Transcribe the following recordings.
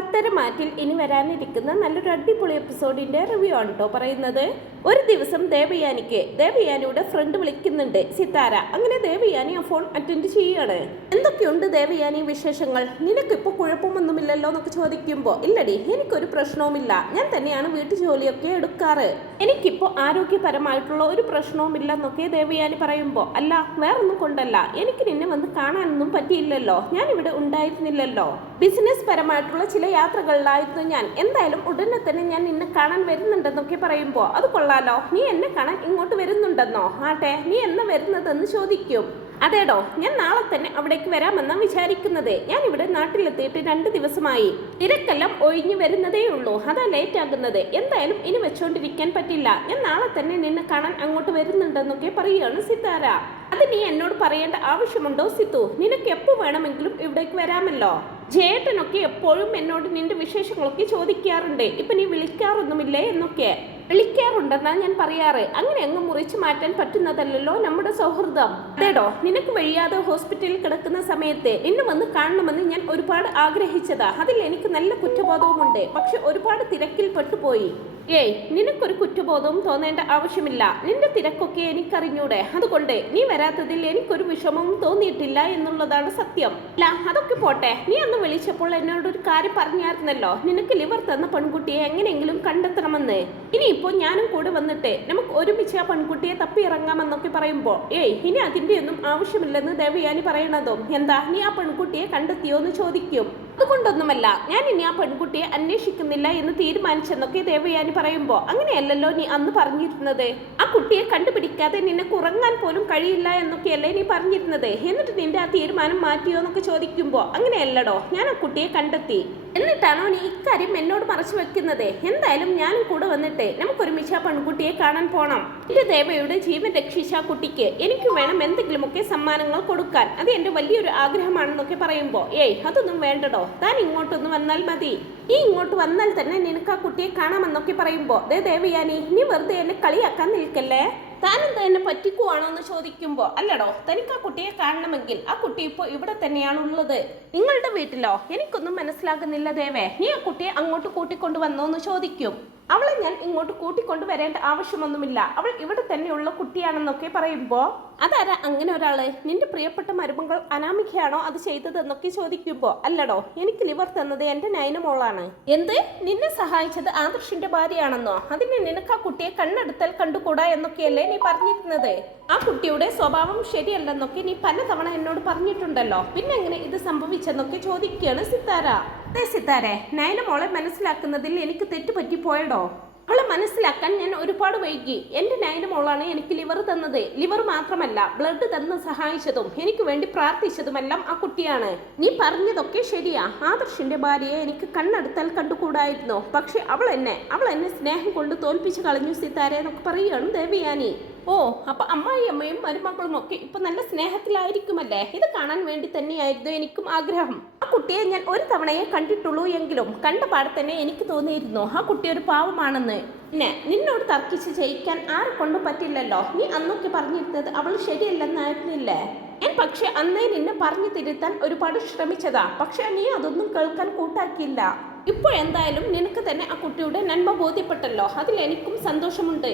പത്തരമാറ്റിൽ ഇനി വരാനിരിക്കുന്ന നല്ലൊരു അടിപൊളി എപ്പിസോഡിന്റെ റിവ്യൂ ആണ് കേട്ടോ പറയുന്നത്. ഒരു ദിവസം ദേവയാനിയുടെ ഫ്രണ്ട് വിളിക്കുന്നുണ്ട്, സിത്താര. അങ്ങനെ ദേവയാനി ആ ഫോൺ അറ്റൻഡ് ചെയ്യാണ്. എന്തൊക്കെയുണ്ട് ദേവയാനി വിശേഷങ്ങൾ? നിനക്കിപ്പോൾ കുഴപ്പമൊന്നുമില്ലല്ലോ എന്നൊക്കെ ചോദിക്കുമ്പോൾ, ഇല്ലടി, എനിക്കൊരു പ്രശ്നവുമില്ല, ഞാൻ തന്നെയാണ് വീട്ടു ജോലിയൊക്കെ എടുക്കാറ്, എനിക്കിപ്പോൾ ആരോഗ്യപരമായിട്ടുള്ള ഒരു പ്രശ്നവുമില്ല എന്നൊക്കെ ദേവയാനി പറയുമ്പോൾ, അല്ല വേറൊന്നും കൊണ്ടല്ല, എനിക്ക് നിന്നെ വന്ന് കാണാനൊന്നും പറ്റിയില്ലല്ലോ, ഞാൻ ഇവിടെ ഉണ്ടായിരുന്നില്ലല്ലോ, ബിസിനസ് പരമായിട്ടുള്ള ചില യാത്രകളിലായിരുന്നു ഞാൻ, എന്തായാലും ഉടനെ തന്നെ ഞാൻ നിന്നെ കാണാൻ വരുന്നുണ്ടെന്നൊക്കെ പറയുമ്പോൾ, അത് കൊള്ളാലോ, നീ എന്നെ കാണാൻ ഇങ്ങോട്ട് വരുന്നുണ്ടെന്നോ? ആട്ടെ, നീ എന്നാ വരുന്നതെന്ന് ചോദിക്കും. അതേടോ, ഞാൻ നാളെ തന്നെ അവിടേക്ക് വരാമെന്നാണ് വിചാരിക്കുന്നത്, ഞാൻ ഇവിടെ നാട്ടിലെത്തിയിട്ട് 2 ദിവസമായി, തിരക്കെല്ലാം ഒഴിഞ്ഞു വരുന്നതേ ഉള്ളൂ, അതാ ലേറ്റ് ആകുന്നത്, എന്തായാലും ഇനി വെച്ചോണ്ടിരിക്കാൻ പറ്റില്ല, ഞാൻ നാളെ തന്നെ നിന്നെ കാണാൻ അങ്ങോട്ട് വരുന്നുണ്ടെന്നൊക്കെ പറയുകയാണ് സിത്താര. അത് നീ എന്നോട് പറയേണ്ട ആവശ്യമുണ്ടോ സിത്തു? നിനക്ക് എപ്പോൾ വേണമെങ്കിലും ഇവിടേക്ക് വരാമല്ലോ, ജേട്ടനൊക്കെ എപ്പോഴും എന്നോട് നിന്റെ വിശേഷങ്ങളൊക്കെ ചോദിക്കാറുണ്ട്, ഇപ്പൊ നീ വിളിക്കാറൊന്നുമില്ലേ എന്നൊക്കെ. വിളിക്കാറുണ്ടെന്നാ ഞാൻ പറയാറ്, അങ്ങനെ അങ്ങ് മുറിച്ചു മാറ്റാൻ പറ്റുന്നതല്ലല്ലോ നമ്മുടെ സൗഹൃദം. അതേടോ, നിനക്ക് വയ്യാതെ ഹോസ്പിറ്റലിൽ കിടക്കുന്ന സമയത്ത് നിന്നെ വന്ന് കാണണമെന്ന് ഞാൻ ഒരുപാട് ആഗ്രഹിച്ചതാ, അതിൽ എനിക്ക് നല്ല കുറ്റബോധവുമുണ്ട്, പക്ഷെ ഒരുപാട് തിരക്കിൽ പെട്ടുപോയി. ഏയ്, നിനക്കൊരു കുറ്റബോധവും തോന്നേണ്ട ആവശ്യമില്ല, നിന്റെ തിരക്കൊക്കെ എനിക്കറിഞ്ഞൂടെ, അതുകൊണ്ട് നീ വരാത്തതിൽ എനിക്കൊരു വിഷമവും തോന്നിയിട്ടില്ല എന്നുള്ളതാണ് സത്യം. അല്ല, അതൊക്കെ പോട്ടെ, നീ അന്ന് വിളിച്ചപ്പോൾ എന്നോടൊരു കാര്യം പറഞ്ഞായിരുന്നല്ലോ, നിനക്ക് ലിവർ തന്ന പെൺകുട്ടിയെ എങ്ങനെയെങ്കിലും കണ്ടെത്തണമെന്ന്. ഇനിയിപ്പോൾ ഞാനും കൂടെ വന്നിട്ട് നമുക്ക് ഒരുമിച്ച് ആ പെൺകുട്ടിയെ തപ്പി ഇറങ്ങാമെന്നൊക്കെ പറയുമ്പോൾ, ഏയ്, ഇനി അതിൻ്റെ ഒന്നും ആവശ്യമില്ലെന്ന് ദേവയാനി പറയണതും, എന്താ നീ ആ പെൺകുട്ടിയെ കണ്ടെത്തിയോ എന്ന് ചോദിക്കും. അതുകൊണ്ടൊന്നുമല്ല, ഞാൻ ഇനി ആ പെൺകുട്ടിയെ അന്വേഷിക്കുന്നില്ല എന്ന് തീരുമാനിച്ചെന്നൊക്കെ ദേവയാനി പറയുമ്പോൾ, അങ്ങനെയല്ലല്ലോ നീ അന്ന് പറഞ്ഞിരുന്നത്, ആ കുട്ടിയെ കണ്ടുപിടിക്കാതെ നിനക്ക് ഉറങ്ങാൻ പോലും കഴിയില്ല എന്നൊക്കെയല്ലേ നീ പറഞ്ഞിരുന്നത്, എന്നിട്ട് നിന്റെ ആ തീരുമാനം മാറ്റിയോ എന്നൊക്കെ ചോദിക്കുമ്പോൾ, അങ്ങനെയല്ലടോ, ഞാൻ ആ കുട്ടിയെ കണ്ടെത്തി, എന്നിട്ടാണോ നീ ഇക്കാര്യം എന്നോട് മറച്ചു വെക്കുന്നത്? എന്തായാലും ഞാനും കൂടെ വന്നിട്ട് നമുക്കൊരുമിച്ച് ആ പെൺകുട്ടിയെ കാണാൻ പോണം, എന്റെ ദേവയുടെ ജീവൻ രക്ഷിച്ച ആ കുട്ടിക്ക് എനിക്ക് വേണം എന്തെങ്കിലുമൊക്കെ സമ്മാനങ്ങൾ കൊടുക്കാൻ, അത് എന്റെ വലിയൊരു ആഗ്രഹമാണെന്നൊക്കെ പറയുമ്പോൾ, ഏയ്, അതൊന്നും വേണ്ടടോ, താൻ ഇങ്ങോട്ടൊന്ന് വന്നാൽ മതി, നീ ഇങ്ങോട്ട് വന്നാൽ തന്നെ നിനക്ക് ആ കുട്ടിയെ കാണാമെന്നൊക്കെ പറയുമ്പോൾ, ദേവയാനി, നീ വെറുതെ എന്നെ കളിയാക്കാൻ നിൽക്കല്ലേ, താനെന്താ എന്നെ പറ്റിക്കുവാണോ എന്ന് ചോദിക്കുമ്പോൾ, അല്ലടോ, തനിക്ക് ആ കുട്ടിയെ കാണണമെങ്കിൽ ആ കുട്ടി ഇപ്പോൾ ഇവിടെ തന്നെയാണ് ഉള്ളത്, നിങ്ങളുടെ വീട്ടിലോ? എനിക്കൊന്നും മനസ്സിലാകുന്നില്ല ദേവേ, നീ ആ കുട്ടിയെ അങ്ങോട്ട് കൂട്ടിക്കൊണ്ടു വന്നോ എന്ന് ചോദിക്കും. അവളെ ഞാൻ ഇങ്ങോട്ട് കൂട്ടിക്കൊണ്ടു വരേണ്ട ആവശ്യമൊന്നുമില്ല, അവൾ ഇവിടെ തന്നെയുള്ള കുട്ടിയാണെന്നൊക്കെ പറയുമ്പോൾ, അതാരാ അങ്ങനെ ഒരാള്? നിന്റെ പ്രിയപ്പെട്ട മരുമകൾ അനാമികയാണോ അത് ചെയ്തതെന്നൊക്കെ ചോദിക്കുമ്പോൾ, അല്ലടോ, എനിക്ക് ലിവർ തന്നത് എന്റെ നയന മോളാണ്. എന്ത്? നിന്നെ സഹായിച്ചത് ആദർശിന്റെ ഭാര്യയാണെന്നോ? അതിന് നിനക്ക് ആ കുട്ടിയെ കണ്ണെടുത്താൽ കണ്ടുകൂടാ എന്നൊക്കെയല്ലേ നീ പറഞ്ഞിരുന്നത്? ആ കുട്ടിയുടെ സ്വഭാവം ശരിയല്ലെന്നൊക്കെ നീ പലതവണ എന്നോട് പറഞ്ഞിട്ടുണ്ടല്ലോ, പിന്നെ എങ്ങനെ ഇത് സംഭവിച്ചെന്നൊക്കെ ചോദിക്കുകയാണ് സിത്താര. അതെ സിത്താരെ, നയന മോളെ മനസ്സിലാക്കുന്നതിൽ എനിക്ക് തെറ്റുപറ്റി പോയടോ, അവളെ മനസ്സിലാക്കാൻ ഞാൻ ഒരുപാട് വൈകി, എന്റെ നയന മോളാണ് എനിക്ക് ലിവർ തന്നത്, ലിവർ മാത്രമല്ല ബ്ലഡ് തന്ന് സഹായിച്ചതും എനിക്ക് വേണ്ടി പ്രാർത്ഥിച്ചതുമെല്ലാം ആ കുട്ടിയാണ്. നീ പറഞ്ഞതൊക്കെ ശരിയാ, ആദർശിന്റെ ഭാര്യയെ എനിക്ക് കണ്ണെടുത്താൽ കണ്ടുകൂടായിരുന്നു, പക്ഷെ അവൾ എന്നെ സ്നേഹം കൊണ്ട് തോൽപ്പിച്ചു കളഞ്ഞു സിത്താരെ എന്നൊക്കെ പറയുകയാണ് ദേവയാനി. ഓ, അപ്പൊ അമ്മായിയമ്മയും മരുമക്കളും ഒക്കെ ഇപ്പൊ നല്ല സ്നേഹത്തിലായിരിക്കുമല്ലേ? ഇത് കാണാൻ വേണ്ടി തന്നെയായിരുന്നു എനിക്കും ആഗ്രഹം. ആ കുട്ടിയെ ഞാൻ ഒരു തവണയെ കണ്ടിട്ടുള്ളൂ എങ്കിലും കണ്ട പാടെ തന്നെ എനിക്ക് തോന്നിയിരുന്നു ആ കുട്ടി ഒരു പാവമാണെന്ന്. പിന്നെ നിന്നോട് തർക്കിച്ച് ജയിക്കാൻ ആരെ കൊണ്ടും പറ്റില്ലല്ലോ, നീ അന്നൊക്കെ പറഞ്ഞിരുന്നത് അവൾ ശരിയല്ലെന്നായിരുന്നില്ലേ? ഞാൻ പക്ഷെ അന്നേ നിന്നെ പറഞ്ഞു തിരുത്താൻ ഒരുപാട് ശ്രമിച്ചതാ, പക്ഷെ നീ അതൊന്നും കേൾക്കാൻ കൂട്ടാക്കിയില്ല. ഇപ്പോഴെന്തായാലും നിനക്ക് തന്നെ ആ കുട്ടിയുടെ നന്മ ബോധ്യപ്പെട്ടല്ലോ, അതിൽ എനിക്കും സന്തോഷമുണ്ട്.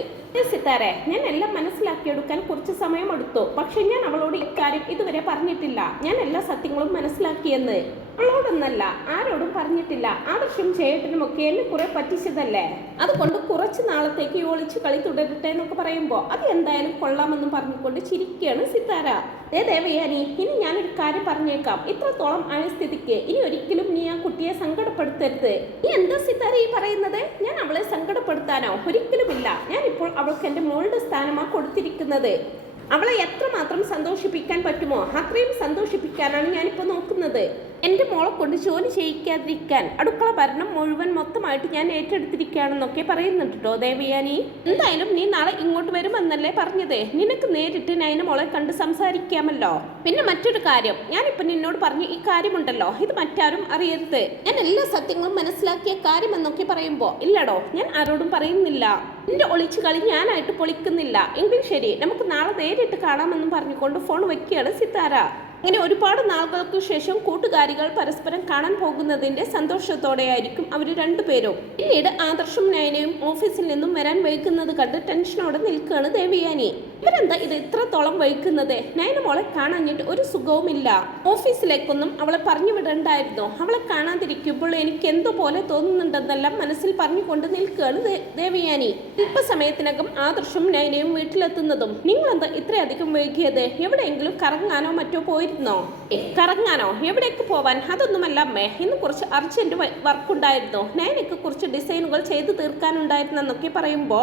സിത്താരെ, ഞാൻ എല്ലാം മനസ്സിലാക്കിയെടുക്കാൻ കുറച്ച് സമയമെടുത്തു, പക്ഷെ ഞാൻ അവളോട് ഇക്കാര്യം ഇതുവരെ പറഞ്ഞിട്ടില്ല, ഞാൻ എല്ലാ സത്യങ്ങളും മനസ്സിലാക്കിയെന്ന്. അവളോടൊന്നല്ല, ആരോടും പറഞ്ഞിട്ടില്ല, ആദർശം ചേട്ടനും ഒക്കെ എന്നെ കുറെ പറ്റിച്ചതല്ലേ, അതുകൊണ്ട് കുറച്ച് നാളത്തേക്ക് ഒളിച്ചു കളി തുടരട്ടെ എന്നൊക്കെ പറയുമ്പോൾ, അത് എന്തായാലും കൊള്ളാമെന്നും പറഞ്ഞുകൊണ്ട് ചിരിക്കുകയാണ് സിത്താര. ദേവയാനി, ഇനി ഞാനൊരു കാര്യം പറഞ്ഞേക്കാം, ഇത്രത്തോളം ആയ സ്ഥിതിക്ക് ഇനി ഒരിക്കലും നീ ആ കുട്ടിയെ സങ്കടപ്പെടുത്തരുത്. നീ എന്താ സിത്താര ഈ പറയുന്നത്? ഞാൻ അവളെ സങ്കടപ്പെടുത്താനോ? ഒരിക്കലുമില്ല, ഞാനിപ്പോൾ അവൾക്ക് എൻ്റെ മോളുടെ സ്ഥാനമാണ് കൊടുത്തിരിക്കുന്നത്, അവളെ എത്രമാത്രം സന്തോഷിപ്പിക്കാൻ പറ്റുമോ അത്രയും സന്തോഷിപ്പിക്കാനാണ് ഞാനിപ്പോൾ നോക്കുന്നത്. എൻ്റെ മോളെ കൊണ്ട് ജോലി ചെയ്യിക്കാതിരിക്കാൻ അടുക്കള ഭരണം മുഴുവൻ മൊത്തമായിട്ട് ഞാൻ ഏറ്റെടുത്തിരിക്കുകയാണെന്നൊക്കെ പറയുന്നുണ്ട് കേട്ടോ ദേവയാനി. എന്തായാലും നീ നാളെ ഇങ്ങോട്ട് വരുമെന്നല്ലേ പറഞ്ഞത്, നിനക്ക് നേരിട്ട് നയന മോളെ കണ്ട് സംസാരിക്കാമല്ലോ. പിന്നെ മറ്റൊരു കാര്യം, ഞാനിപ്പോൾ നിന്നോട് പറഞ്ഞു ഈ കാര്യമുണ്ടല്ലോ, ഇത് മറ്റാരും അറിയരുത്, ഞാൻ എല്ലാ സത്യങ്ങളും മനസ്സിലാക്കിയ കാര്യമെന്നൊക്കെ പറയുമ്പോൾ, ഇല്ലടോ, ഞാൻ ആരോടും പറയുന്നില്ല, നിന്റെ ഒളിച്ചു കളി ഞാനായിട്ട് പൊളിക്കുന്നില്ല, എങ്കിൽ ശരി, നമുക്ക് നാളെ നേരിട്ട് കാണാമെന്നും പറഞ്ഞുകൊണ്ട് ഫോൺ വെക്കുകയാണ് സിത്താര. അങ്ങനെ ഒരുപാട് നാളുകൾക്ക് ശേഷം കൂട്ടുകാരികൾ പരസ്പരം കാണാൻ പോകുന്നതിന്റെ സന്തോഷത്തോടെയായിരിക്കും അവർ രണ്ടുപേരും. പിന്നീട് ആദർശും നയനയും ഓഫീസിൽ നിന്നും വരാൻ വൈകുന്നത് കണ്ട് ടെൻഷനോടെ നിൽക്കുകയാണ് ദേവയാനി. ഇവരെന്താ ഇത് ഇത്രത്തോളം വൈകുന്നത്? നയന മോളെ കാണാഞ്ഞിട്ട് ഒരു സുഖവുമില്ല. ഓഫീസിലേക്കൊന്നും അവളെ പറഞ്ഞു വിടണ്ടായിരുന്നോ? അവളെ കാണാതിരിക്കുമ്പോൾ എനിക്ക് എന്തോ പോലെ തോന്നുന്നുണ്ടെന്നെല്ലാം മനസ്സിൽ പറഞ്ഞുകൊണ്ട് നിൽക്കുകയാണ് ദേവയാനി. അല്പസമയത്തിനകം ആദർശും നയനയും വീട്ടിലെത്തുന്നതും നിങ്ങളെന്താ ഇത്രയധികം വൈകിയത്? എവിടെയെങ്കിലും കറങ്ങാനോ മറ്റോ പോയിരുന്നോ? കറങ്ങാനോ? എവിടേക്ക് പോവാൻ? അതൊന്നുമല്ല അമ്മേ, ഇന്ന് കുറച്ച് അർജന്റ് വർക്ക് ഉണ്ടായിരുന്നു. നയനയ്ക്ക് കുറച്ച് ഡിസൈനുകൾ ചെയ്തു തീർക്കാനുണ്ടായിരുന്നെന്നൊക്കെ പറയുമ്പോ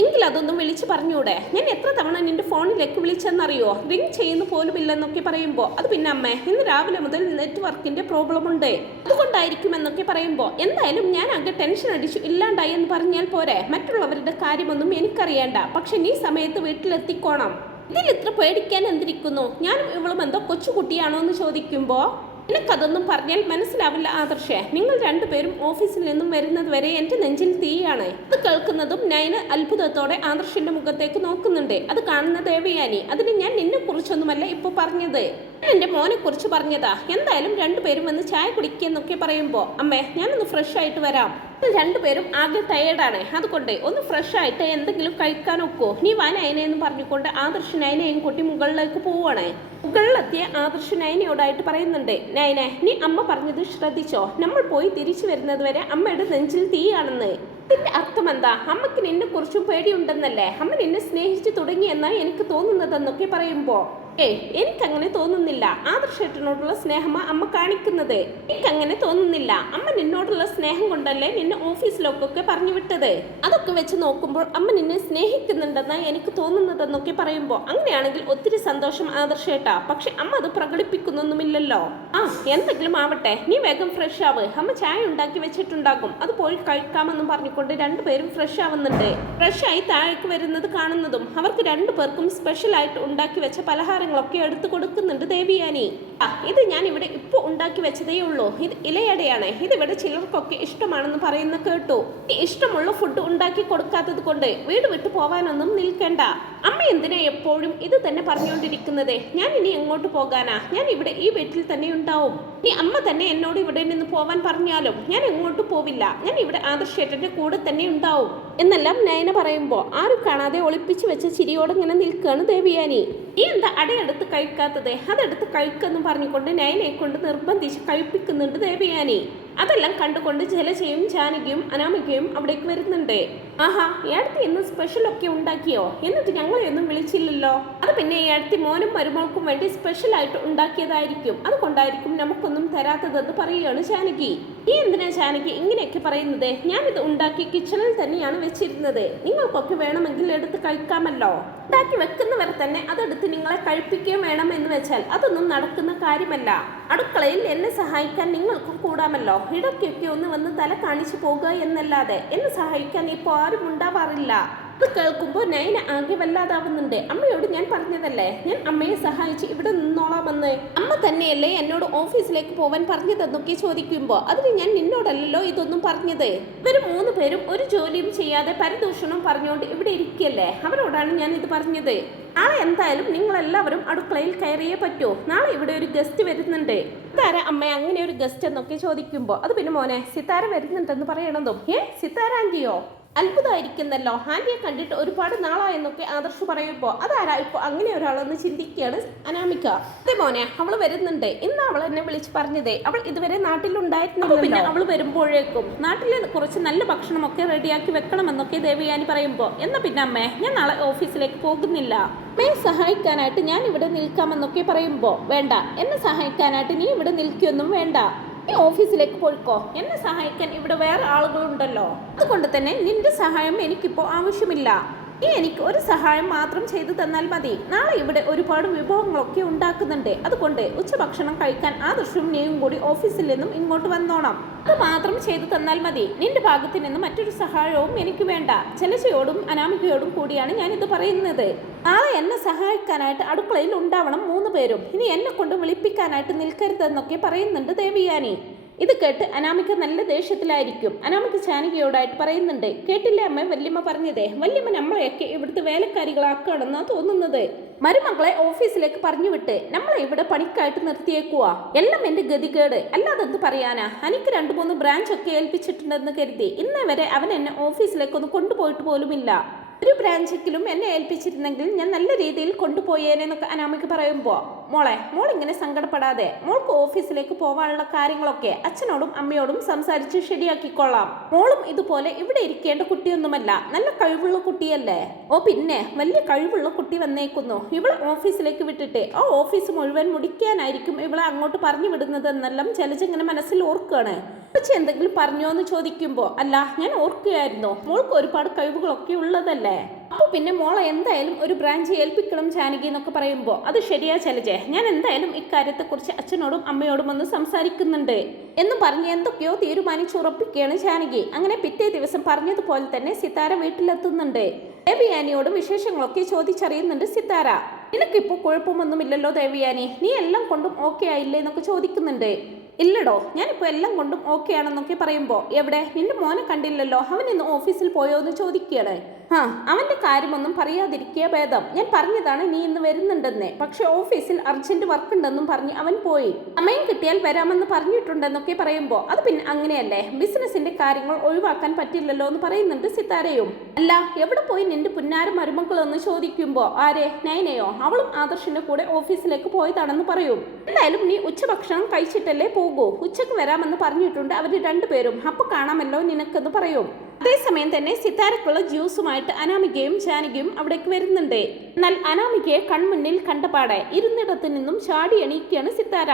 എങ്കിൽ അതൊന്നും വിളിച്ചു പറഞ്ഞൂടെ? ഞാൻ എത്ര തവണ നിന്റെ ഫോണിലേക്ക് വിളിച്ചെന്നറിയോ? റിങ് ചെയ്യുന്ന പോലും ഇല്ലെന്നൊക്കെ പറയുമ്പോൾ അത് പിന്നെ അമ്മേ, ഇന്ന് രാവിലെ മുതൽ നെറ്റ്വർക്കിന്റെ പ്രോബ്ലം ഉണ്ട്, അതുകൊണ്ടായിരിക്കും എന്നൊക്കെ പറയുമ്പോൾ എന്തായാലും ഞാൻ ആകെ ടെൻഷൻ അടിച്ചു ഇല്ലാണ്ടായി എന്ന് പറഞ്ഞാൽ പോരെ? മറ്റുള്ളവരുടെ കാര്യമൊന്നും എനിക്കറിയണ്ട, പക്ഷെ നീ സമയത്ത് വീട്ടിലെത്തിക്കോണം. ഇതിൽ ഇത്ര പേടിക്കാൻ എന്തിരിക്കുന്നു? ഞാനും ഇവളും എന്തോ കൊച്ചുകുട്ടിയാണോ എന്ന് ചോദിക്കുമ്പോൾ നിനക്കതൊന്നും പറഞ്ഞാൽ മനസ്സിലാവില്ല ആദർശേ. നിങ്ങൾ രണ്ടുപേരും ഓഫീസിൽ നിന്നും വരുന്നത് വരെ എൻ്റെ നെഞ്ചിൽ തീയാണ്. അത് കേൾക്കുന്നതും നയന അത്ഭുതത്തോടെ ആദർശിന്റെ മുഖത്തേക്ക് നോക്കുന്നുണ്ട്. അത് കാണുന്ന ദേവയാനി, അതിന് ഞാൻ നിന്നെ കുറിച്ചൊന്നുമല്ല ഇപ്പൊ പറഞ്ഞത്, എൻ്റെ മോനെ കുറിച്ച് പറഞ്ഞതാ. എന്തായാലും രണ്ടുപേരും വന്ന് ചായ കുടിക്കെന്നൊക്കെ പറയുമ്പോ അമ്മേ ഞാനൊന്ന് ഫ്രഷ് ആയിട്ട് വരാം. രണ്ടുപേരും ആകെ ടയേർഡാണ്, അതുകൊണ്ട് ഒന്ന് ഫ്രഷ് ആയിട്ട് എന്തെങ്കിലും കഴിക്കാൻ ഒക്കോ? നീ വാ നയനയെന്ന് പറഞ്ഞുകൊണ്ട് ആദർശ് നയനയും കൂട്ടി മുകളിലേക്ക് പോവാണ്. മുകളിലെത്തിയ ആദർശ് നയനയോടായിട്ട് പറയുന്നുണ്ട്, നയന നീ അമ്മ പറഞ്ഞത് ശ്രദ്ധിച്ചോ? നമ്മൾ പോയി തിരിച്ചു വരുന്നത് വരെ അമ്മയുടെ നെഞ്ചിൽ തീയാണെന്ന്. ഇതിന്റെ അർത്ഥം എന്താ? അമ്മക്ക് നിന്നെ കുറിച്ചും പേടിയുണ്ടെന്നല്ലേ? അമ്മ നിന്നെ സ്നേഹിച്ചു തുടങ്ങിയെന്നാ എനിക്ക് തോന്നുന്നതെന്നൊക്കെ പറയുമ്പോ എനിക്കങ്ങനെ തോന്നുന്നില്ല. ആദർശേട്ടനോടുള്ള സ്നേഹമാ അമ്മ കാണിക്കുന്നത്. എനിക്കങ്ങനെ തോന്നുന്നില്ല. അമ്മ നിന്നോടുള്ള സ്നേഹം കൊണ്ടല്ലേ നിന്നെ ഓഫീസിലൊക്കെ പറഞ്ഞു വിട്ടത്. അതൊക്കെ വെച്ച് നോക്കുമ്പോൾ അമ്മ നിന്നെ സ്നേഹിക്കുന്നുണ്ടെന്നാ എനിക്ക് തോന്നുന്നതെന്നൊക്കെ പറയുമ്പോൾ അങ്ങനെയാണെങ്കിൽ ഒത്തിരി സന്തോഷം ആദർശേട്ടാ. പക്ഷെ അമ്മ അത് പ്രകടിപ്പിക്കുന്നൊന്നുമില്ലല്ലോ. എന്തെങ്കിലും ആവട്ടെ, നീ വേഗം ഫ്രഷ് ആവ്. അമ്മ ചായ ഉണ്ടാക്കി വെച്ചിട്ടുണ്ടാകും, അത് പോയി കഴിക്കാമെന്നും പറഞ്ഞുകൊണ്ട് രണ്ടുപേരും ഫ്രഷ് ആവുന്നുണ്ട്. ഫ്രഷ് ആയി താഴേക്ക് വരുന്നത് കാണുന്നതും അവർക്ക് രണ്ടുപേർക്കും സ്പെഷ്യലായിട്ട് ഉണ്ടാക്കി വെച്ച പലഹാരങ്ങളൊക്കെ എടുത്തു കൊടുക്കുന്നുണ്ട് ദേവയാനി. ഇത് ഞാൻ ഇവിടെ ഇപ്പൊ ഉണ്ടാക്കി വെച്ചതേ ഉള്ളൂ. ഇത് ഇലയടയാണ്. ഇതിവിടെ ചിലർക്കൊക്കെ ഇഷ്ടമാണെന്ന് പറയുന്ന കേട്ടു. ഈ ഇഷ്ടമുള്ള ഫുഡ് ഉണ്ടാക്കി കൊടുക്കാത്തത് കൊണ്ട് വീട് വിട്ടു പോവാനൊന്നും നിൽക്കണ്ട. അമ്മ എന്തിനാ എപ്പോഴും ഇത് തന്നെ പറഞ്ഞുകൊണ്ടിരിക്കുന്നത്? ഞാൻ ഇനി എങ്ങോട്ട് പോകാനാ? ഞാൻ ഇവിടെ ഈ വീട്ടിൽ തന്നെ ഉണ്ടാവും. നീ അമ്മ തന്നെ എന്നോട് ഇവിടെ നിന്ന് പോവാൻ പറഞ്ഞാലും ഞാൻ എങ്ങോട്ട് പോവില്ല. ഞാൻ ഇവിടെ ആദർശേട്ടന്റെ കൂടെ തന്നെ ഉണ്ടാവും എന്നെല്ലാം നയന പറയുമ്പോൾ ആരും കാണാതെ ഒളിപ്പിച്ചു വെച്ച ചിരിയോടെ ഇങ്ങനെ നിൽക്കുകയാണ് ദേവയാനി. ഈ എന്താ അടയെടുത്ത് കഴിക്കാത്തത്? അതെടുത്ത് കഴിക്കെന്നും പറഞ്ഞുകൊണ്ട് നയനയെ കൊണ്ട് നിർബന്ധിച്ച് കഴിപ്പിക്കുന്നുണ്ട് ദേവയാനി. അതെല്ലാം കണ്ടുകൊണ്ട് ജലജയും ജാനകിയും അനാമികയും അവിടേക്ക് വരുന്നുണ്ട്. ആഹാ, ഏടത്തി ഇന്ന് സ്പെഷ്യലൊക്കെ ഉണ്ടാക്കിയോ? എന്നിട്ട് ഞങ്ങളെയൊന്നും വിളിച്ചില്ലല്ലോ. അത് പിന്നെ ഏടത്തി മോനും മരുമോൾക്കും വേണ്ടി സ്പെഷ്യലായിട്ട് ഉണ്ടാക്കിയതായിരിക്കും, അതുകൊണ്ടായിരിക്കും നമുക്കൊന്നും തരാത്തതെന്ന് പറയുകയാണ് ജാനകി. ഈ എന്തിനാ ജാനകി ഇങ്ങനെയൊക്കെ പറയുന്നത്? ഞാനിത് ഉണ്ടാക്കി കിച്ചണിൽ തന്നെയാണ് വെച്ചിരുന്നത്. നിങ്ങൾക്കൊക്കെ വേണമെങ്കിൽ എടുത്ത് കഴിക്കാമല്ലോ. ഉണ്ടാക്കി വെക്കുന്നവരെ തന്നെ അതെടുത്ത് നിങ്ങളെ കഴിപ്പിക്കുകയും വേണമെന്ന് വെച്ചാൽ അതൊന്നും നടക്കുന്ന കാര്യമല്ല. അടുക്കളയിൽ എന്നെ സഹായിക്കാൻ നിങ്ങൾക്കും കൂടാമല്ലോ. ഇടയ്ക്കൊക്കെ ഒന്ന് വന്ന് തല കാണിച്ചു പോകുക എന്നല്ലാതെ എന്നെ സഹായിക്കാൻ ഇപ്പോൾ ആരും ഉണ്ടാവാറില്ല. അത് കേൾക്കുമ്പോൾ നയന ആകെ വല്ലാതാവുന്നുണ്ട്. അമ്മയോട് ഞാൻ പറഞ്ഞതല്ലേ ഞാൻ അമ്മയെ സഹായിച്ച് ഇവിടെ നിന്നോളാമെന്ന്. അമ്മ തന്നെയല്ലേ എന്നോട് ഓഫീസിലേക്ക് പോവാൻ പറഞ്ഞതെന്നൊക്കെ ചോദിക്കുമ്പോൾ അതിന് ഞാൻ നിന്നോടല്ലോ ഇതൊന്നും പറഞ്ഞത്. ഇവർ 3 പേരും ഒരു ജോലിയും ചെയ്യാതെ പരദൂഷണം പറഞ്ഞുകൊണ്ട് ഇവിടെ ഇരിക്കല്ലേ, അവരോടാണ് ഞാൻ ഇത് പറഞ്ഞത്. നാളെ എന്തായാലും നിങ്ങളെല്ലാവരും അടുക്കളയിൽ കയറിയേ പറ്റൂ. നാളെ ഇവിടെ ഒരു ഗസ്റ്റ് വരുന്നുണ്ട്. സിത്താര അമ്മ അങ്ങനെ ഒരു ഗസ്റ്റ് എന്നൊക്കെ ചോദിക്കുമ്പോൾ അത് പിന്നെ മോനെ സിത്താര വരുന്നുണ്ടെന്ന് പറയണതും സിത്താര ആൻറ്റിയോ? അത്ഭുതമായിരിക്കുന്നല്ലോ, ആൻറ്റിയെ കണ്ടിട്ട് ഒരുപാട് നാളായെന്നൊക്കെ ആദർശ് പറയുമ്പോൾ അതാരാ ഇപ്പോൾ അങ്ങനെ ഒരാളെന്ന് ചിന്തിക്കുകയാണ് അനാമിക. അതെ മോനെ, അവൾ വരുന്നുണ്ട്. ഇന്ന് അവൾ എന്നെ വിളിച്ച് പറഞ്ഞതേ അവൾ ഇതുവരെ നാട്ടിലുണ്ടായിരുന്നില്ല. പിന്നെ അവൾ വരുമ്പോഴേക്കും നാട്ടിൽ കുറച്ച് നല്ല ഭക്ഷണമൊക്കെ റെഡിയാക്കി വെക്കണമെന്നൊക്കെ ദേവയാനി പറയുമ്പോൾ എന്നാ പിന്നെ അമ്മേ ഞാൻ നാളെ ഓഫീസിലേക്ക് പോകുന്നില്ല. അമ്മയെ സഹായിക്കാനായിട്ട് ഞാൻ ഇവിടെ നിൽക്കാമെന്നൊക്കെ പറയുമ്പോൾ വേണ്ട, എന്നെ സഹായിക്കാനായിട്ട് നീ ഇവിടെ നിൽക്കുകയൊന്നും വേണ്ട. നീ ഓഫീസിലേക്ക് പോയിക്കോ. എന്നെ സഹായിക്കാൻ ഇവിടെ വേറെ ആളുകളുണ്ടല്ലോ. അതുകൊണ്ട് തന്നെ നിന്റെ സഹായം എനിക്കിപ്പോൾ ആവശ്യമില്ല. നീ എനിക്ക് ഒരു സഹായം മാത്രം ചെയ്തു തന്നാൽ മതി. നാളെ ഇവിടെ ഒരുപാട് വിഭവങ്ങളൊക്കെ ഉണ്ടാക്കുന്നുണ്ട്. അതുകൊണ്ട് ഉച്ചഭക്ഷണം കഴിക്കാൻ ആദർശവും നീയും കൂടി ഓഫീസിൽ നിന്നും ഇങ്ങോട്ട് വന്നോണം. അത് മാത്രം ചെയ്തു തന്നാൽ മതി. നിന്റെ ഭാഗത്ത് നിന്ന് മറ്റൊരു സഹായവും എനിക്ക് വേണ്ട. ജലജയോടും അനാമികയോടും കൂടിയാണ് ഞാനിത് പറയുന്നത്. നാളെ എന്നെ സഹായിക്കാനായിട്ട് അടുക്കളയിൽ ഉണ്ടാവണം 3 പേരും. ഇനി എന്നെ കൊണ്ട് വിളിപ്പിക്കാനായിട്ട് നിൽക്കരുതെന്നൊക്കെ പറയുന്നുണ്ട് ദേവയാനി. ഇത് കേട്ട് അനാമിക നല്ല ദേഷ്യത്തിലായിരിക്കും. അനാമിക ജാനകിയോടായിട്ട് പറയുന്നുണ്ട്, കേട്ടില്ലേ അമ്മ വല്യമ്മ പറഞ്ഞതേ, വല്യമ്മ നമ്മളെയൊക്കെ ഇവിടുത്തെ വേലക്കാരികളാക്കുകയാണെന്നാ തോന്നുന്നത്. മരുമകളെ ഓഫീസിലേക്ക് പറഞ്ഞു വിട്ട് നമ്മളെ ഇവിടെ പണിക്കായിട്ട് നിർത്തിയേക്കുവാ. എല്ലാം എന്റെ ഗതികേട്, അല്ലാതെ എന്ത് പറയാനാ. എനിക്ക് 2-3 ബ്രാഞ്ച് ഒക്കെ ഏൽപ്പിച്ചിട്ടുണ്ടെന്ന് കരുതി ഇന്നേ വരെ അവൻ എന്നെ ഓഫീസിലേക്കൊന്നും കൊണ്ടുപോയിട്ട് പോലുമില്ല. ഒരു ബ്രാഞ്ചെങ്കിലും എന്നെ ഏൽപ്പിച്ചിരുന്നെങ്കിൽ ഞാൻ നല്ല രീതിയിൽ കൊണ്ടുപോയേനെന്നൊക്കെ അനാമിക പറയുമ്പോൾ, മോളിങ്ങനെ സങ്കടപ്പെടാതെ, മോൾക്ക് ഓഫീസിലേക്ക് പോകാനുള്ള കാര്യങ്ങളൊക്കെ അച്ഛനോടും അമ്മയോടും സംസാരിച്ച് ശരിയാക്കിക്കൊള്ളാം. മോളും ഇതുപോലെ ഇവിടെ ഇരിക്കേണ്ട കുട്ടിയൊന്നുമല്ല, നല്ല കഴിവുള്ള കുട്ടിയല്ലേ. ഓ പിന്നെ വലിയ കഴിവുള്ള കുട്ടി വന്നേക്കുന്നു. ഇവളെ ഓഫീസിലേക്ക് വിട്ടിട്ട് ആ ഓഫീസ് മുഴുവൻ മുടിക്കാനായിരിക്കും ഇവളെ അങ്ങോട്ട് പറഞ്ഞു വിടുന്നതെന്നെല്ലാം ജലജങ്ങനെ മനസ്സിൽ ഓർക്കുകയാണ്. പക്ഷെ എന്തെങ്കിലും പറഞ്ഞോ എന്ന് ചോദിക്കുമ്പോൾ, അല്ല ഞാൻ ഓർക്കുകയായിരുന്നു, മോൾക്ക് ഒരുപാട് കഴിവുകളൊക്കെ ഉള്ളതല്ലേ, അപ്പോൾ പിന്നെ മോളെ എന്തായാലും ഒരു ബ്രാഞ്ച് ഏൽപ്പിക്കണം ജാനകി എന്നൊക്കെ പറയുമ്പോൾ, അത് ശരിയാ ജലജെ, ഞാൻ എന്തായാലും ഇക്കാര്യത്തെക്കുറിച്ച് അച്ഛനോടും അമ്മയോടും ഒന്ന് സംസാരിക്കുന്നുണ്ട് എന്ന് പറഞ്ഞ് എന്തൊക്കെയോ തീരുമാനിച്ചുറപ്പിക്കുകയാണ് ജാനകി. അങ്ങനെ പിറ്റേ ദിവസം പറഞ്ഞതുപോലെ തന്നെ സിത്താര വീട്ടിലെത്തുന്നുണ്ട്. ദേവയാനിയോട് വിശേഷങ്ങളൊക്കെ ചോദിച്ചറിയുന്നുണ്ട് സിത്താര. നിനക്കിപ്പോൾ കുഴപ്പമൊന്നുമില്ലല്ലോ ദേവയാനി, നീ എല്ലാം കൊണ്ടും ഓക്കെ ആയില്ലേ എന്നൊക്കെ ചോദിക്കുന്നുണ്ട്. ഇല്ലടോ, ഞാനിപ്പോൾ എല്ലാം കൊണ്ടും ഓക്കെ ആണെന്നൊക്കെ പറയുമ്പോൾ, എവിടെ നിന്റെ മോനെ കണ്ടില്ലല്ലോ, അവൻ ഇന്ന് ഓഫീസിൽ പോയോ എന്ന് ചോദിക്കുകയാണ്. അവന്റെ കാര്യമൊന്നും പറയാതിരിക്കുക ഭേദം. ഞാൻ പറഞ്ഞതാണ് നീ ഇന്ന് വരുന്നുണ്ടെന്ന്, പക്ഷെ ഓഫീസിൽ അർജന്റ് വർക്ക് ഉണ്ടെന്നും പറഞ്ഞ് അവൻ പോയി. സമയം കിട്ടിയാൽ വരാമെന്ന് പറഞ്ഞിട്ടുണ്ടെന്നൊക്കെ പറയുമ്പോൾ, അത് പിന്നെ അങ്ങനെയല്ലേ, ബിസിനസിന്റെ കാര്യങ്ങൾ ഒഴിവാക്കാൻ പറ്റില്ലല്ലോ എന്ന് പറയുന്നുണ്ട് സിത്താരയും. അല്ല എവിടെ പോയി നിന്റെ പുന്നാര മരുമക്കളെന്ന് ചോദിക്കുമ്പോൾ, ആരെ നൈനയോ, അവളും ആദർശിന്റെ കൂടെ ഓഫീസിലേക്ക് പോയതാണെന്ന് പറയും. എന്തായാലും നീ ഉച്ചഭക്ഷണം കഴിച്ചിട്ടല്ലേ പോകൂ, ഉച്ചക്ക് വരാമെന്ന് പറഞ്ഞിട്ടുണ്ട് അവര് 2 പേരും, അപ്പൊ കാണാമല്ലോ നിനക്കെന്ന് പറയും. അതേസമയം തന്നെ സിത്താരക്കുള്ള ജ്യൂസുമായിട്ട് അനാമികയും ജാനകിയും അവിടേക്ക് വരുന്നുണ്ട്. എന്നാൽ അനാമികയെ കൺമുന്നിൽ കണ്ടപാടെ ഇരുന്നിടത്ത് നിന്നും ചാടി എണീക്കുകയാണ് സിത്താര.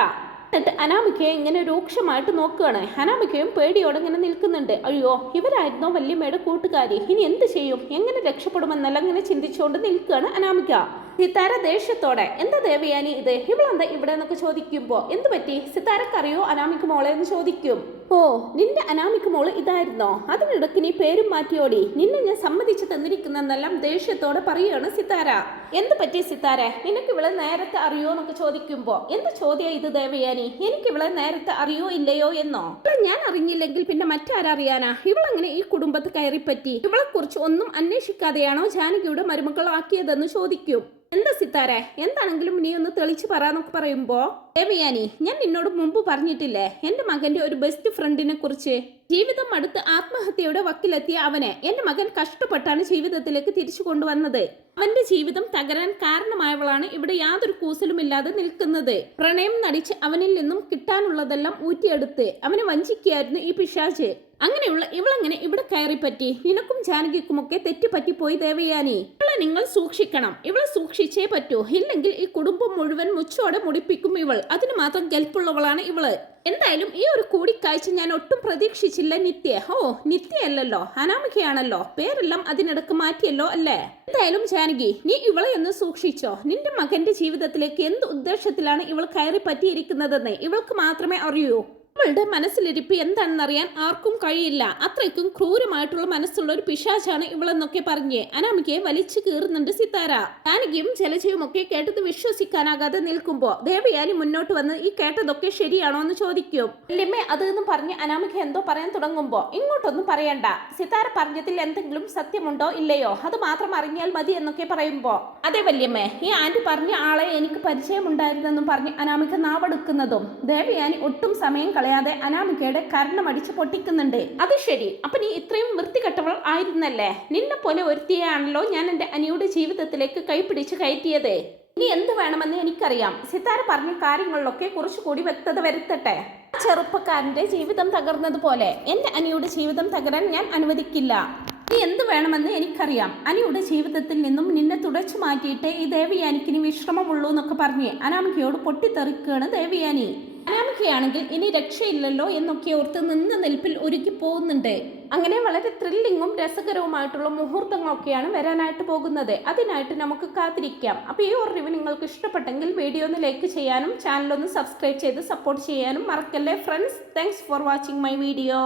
എന്നിട്ട് അനാമികയെ ഇങ്ങനെ രൂക്ഷമായിട്ട് നോക്കുകയാണ്. അനാമികയും പേടിയോടെ ഇങ്ങനെ നിൽക്കുന്നുണ്ട്. അയ്യോ, ഇവരായിരുന്നോ വല്യമ്മയുടെ കൂട്ടുകാരി, ഇനി എന്ത് ചെയ്യും, എങ്ങനെ രക്ഷപ്പെടുമെന്നെല്ലാം ഇങ്ങനെ ചിന്തിച്ചുകൊണ്ട് നിൽക്കുകയാണ് അനാമിക. സിത്താര ദേഷ്യത്തോടെ, എന്താ ദേവയാനി ഇത്, ഇവളെന്താ ഇവിടെ എന്നൊക്കെ ചോദിക്കുമ്പോൾ, എന്ത് പറ്റി, സിത്താരക്കറിയോ അനാമിക മോളെ എന്ന് ചോദിക്കും. ഓ, നിന്റെ അനാമിക മോള് ഇതായിരുന്നോ, അതിനിടയ്ക്ക് നീ പേരും മാറ്റിയോടി, നിന്നെ ഞാൻ സമ്മതിച്ചു തന്നിരിക്കുന്നെല്ലാം ദേഷ്യത്തോടെ പറയുകയാണ് സിത്താര. എന്ത് പറ്റി സിത്താര, നിനക്ക് ഇവളെ നേരത്തെ അറിയോ എന്നൊക്കെ ചോദിക്കുമ്പോൾ, എന്ത് ചോദ്യം ഇത് ദേവയാനി, എനിക്ക് ഇവളെ നേരത്തെ അറിയോ ഇല്ലയോ എന്നോ, ഞാൻ അറിഞ്ഞില്ലെങ്കിൽ പിന്നെ മറ്റാരറിയാനാ, ഇവളങ്ങനെ ഈ കുടുംബത്ത് കയറിപ്പറ്റി, ഇവളെ കുറിച്ച് ഒന്നും അന്വേഷിക്കാതെയാണോ ജാനകിയുടെ മരുമക്കളാക്കിയതെന്ന് ചോദിക്കും. എന്താ സിത്താര, എന്താണെങ്കിലും നീ ഒന്ന് തെളിച്ച് പറയാന്നൊക്കെ പറയുമ്പോ, ദേവയാനി ഞാൻ നിന്നോട് മുമ്പ് പറഞ്ഞിട്ടില്ലേ എന്റെ മകന്റെ ഒരു ബെസ്റ്റ് ഫ്രണ്ടിനെ കുറിച്ച്. ജീവിതം അടുത്ത് ആത്മഹത്യയുടെ വക്കിലെത്തിയ അവനെ എന്റെ മകൻ കഷ്ടപ്പെട്ടാണ് ജീവിതത്തിലേക്ക് തിരിച്ചു കൊണ്ടുവന്നത്. അവന്റെ ജീവിതം തകരാൻ കാരണമായവളാണ് ഇവിടെ യാതൊരു കൂസലുമില്ലാതെ നിൽക്കുന്നത്. പ്രണയം നടിച്ച് അവനിൽ നിന്നും കിട്ടാനുള്ളതെല്ലാം ഊറ്റിയെടുത്ത് അവനെ വഞ്ചിക്കുകയായിരുന്നു ഈ പിശാച്. അങ്ങനെയുള്ള ഇവളെങ്ങനെ ഇവിടെ കയറിപ്പറ്റി, നിനക്കും ജാനകിക്കുമൊക്കെ തെറ്റുപറ്റിപ്പോയി ദേവയാനി. ഇവളെ നിങ്ങൾ സൂക്ഷിക്കണം, ഇവളെ സൂക്ഷിച്ചേ പറ്റൂ, ഇല്ലെങ്കിൽ ഈ കുടുംബം മുഴുവൻ മുച്ചോടെ മുടിപ്പിക്കും ഇവൾ, അതിന് മാത്രം കെൽപ്പുള്ളവളാണ് ഇവള്. എന്തായാലും ഈ ഒരു കൂടിക്കാഴ്ച ഞാൻ ഒട്ടും പ്രതീക്ഷിച്ചില്ല നിത്യ. ഓ, നിത്യയല്ലല്ലോ, അനാമികയാണല്ലോ, പേരെല്ലാം അതിനിടക്ക് മാറ്റിയല്ലോ അല്ലേ. എന്തായാലും ജാനകി നീ ഇവളെ ഒന്ന് സൂക്ഷിച്ചോ, നിന്റെ മകന്റെ ജീവിതത്തിലേക്ക് എന്ത് ഉദ്ദേശത്തിലാണ് ഇവൾ കയറി പറ്റിയിരിക്കുന്നതെന്ന് ഇവൾക്ക് മാത്രമേ അറിയൂ. അവളുടെ മനസ്സിലിരിപ്പ് എന്താണെന്നറിയാൻ ആർക്കും കഴിയില്ല. അത്രയ്ക്കും ക്രൂരമായിട്ടുള്ള മനസ്സുള്ള ഒരു പിശാചാണ് ഇവളെന്നൊക്കെ പറഞ്ഞ് അനാമികയെ വലിച്ചു കീറുന്നുണ്ട് സിത്താര. ജാനകിയും ജലജയും ഒക്കെ കേട്ടത് വിശ്വസിക്കാനാകാതെ നിൽക്കുമ്പോ ദേവയാനി മുന്നോട്ട് വന്ന് ഈ കേട്ടതൊക്കെ ശരിയാണോ എന്ന് ചോദിക്കും. വല്യമ്മേ അത് എന്ന് പറഞ്ഞ് അനാമിക എന്തോ പറയാൻ തുടങ്ങുമ്പോ, ഇങ്ങോട്ടൊന്നും പറയണ്ട, സിത്താര പറഞ്ഞതിൽ എന്തെങ്കിലും സത്യമുണ്ടോ ഇല്ലയോ അത് മാത്രം അറിഞ്ഞാൽ മതി എന്നൊക്കെ പറയുമ്പോ, അതെ വല്യമ്മേ, ഈ ആന്റി പറഞ്ഞ ആളെ എനിക്ക് പരിചയമുണ്ടായിരുന്നെന്നും പറഞ്ഞ് അനാമിക നാവെടുക്കുന്നതും ദേവയാനി ഒട്ടും സമയം കളയാതെ അനാമികയുടെ കരണമടിച്ച് പൊട്ടിക്കുന്നുണ്ട്. അത് ശരി, അപ്പൊ നീ ഇത്രയും വൃത്തികെട്ടവൾ ആയിരുന്നല്ലേ, നിന്നെ പോലെ ഒരുത്തിയാണല്ലോ ഞാൻ എന്റെ അനിയുടെ ജീവിതത്തിലേക്ക് കൈപിടിച്ച് കയറ്റിയത്. ഇനി എന്ത് വേണമെന്ന് എനിക്കറിയാം, സിത്താര പറഞ്ഞ കാര്യങ്ങളിലൊക്കെ കുറച്ചുകൂടി വ്യക്തത വരുത്തട്ടെ. ചെറുപ്പക്കാരന്റെ ജീവിതം തകർന്നതുപോലെ എന്റെ അനിയുടെ ജീവിതം തകരാൻ ഞാൻ അനുവദിക്കില്ല. നീ എന്ത് വേണമെന്ന് എനിക്കറിയാം, അനിയുടെ ജീവിതത്തിൽ നിന്നും നിന്നെ തുടച്ചു മാറ്റിയിട്ട് ഈ ദേവയാനിക്കിനി വിശ്രമമുള്ളൂ എന്നൊക്കെ പറഞ്ഞ് അനാമികയോട് പൊട്ടിത്തെറിക്കുകയാണ് ദേവയാനി. അനാമികയാണെങ്കിൽ ഇനി രക്ഷയില്ലല്ലോ എന്നൊക്കെ ഓർത്ത് നിന്ന നിൽപ്പിൽ ഒരുക്കി പോകുന്നുണ്ട്. അങ്ങനെ വളരെ ത്രില്ലിങ്ങും രസകരവുമായിട്ടുള്ള മുഹൂർത്തങ്ങളൊക്കെയാണ് വരാനായിട്ട് പോകുന്നത്. അതിനായിട്ട് നമുക്ക് കാത്തിരിക്കാം. അപ്പോൾ ഈ ഒരു റിവ്യൂ നിങ്ങൾക്ക് ഇഷ്ടപ്പെട്ടെങ്കിൽ വീഡിയോ ഒന്ന് ലൈക്ക് ചെയ്യാനും ചാനലൊന്ന് സബ്സ്ക്രൈബ് ചെയ്ത് സപ്പോർട്ട് ചെയ്യാനും മറക്കല്ലേ friends. Thanks for watching my video.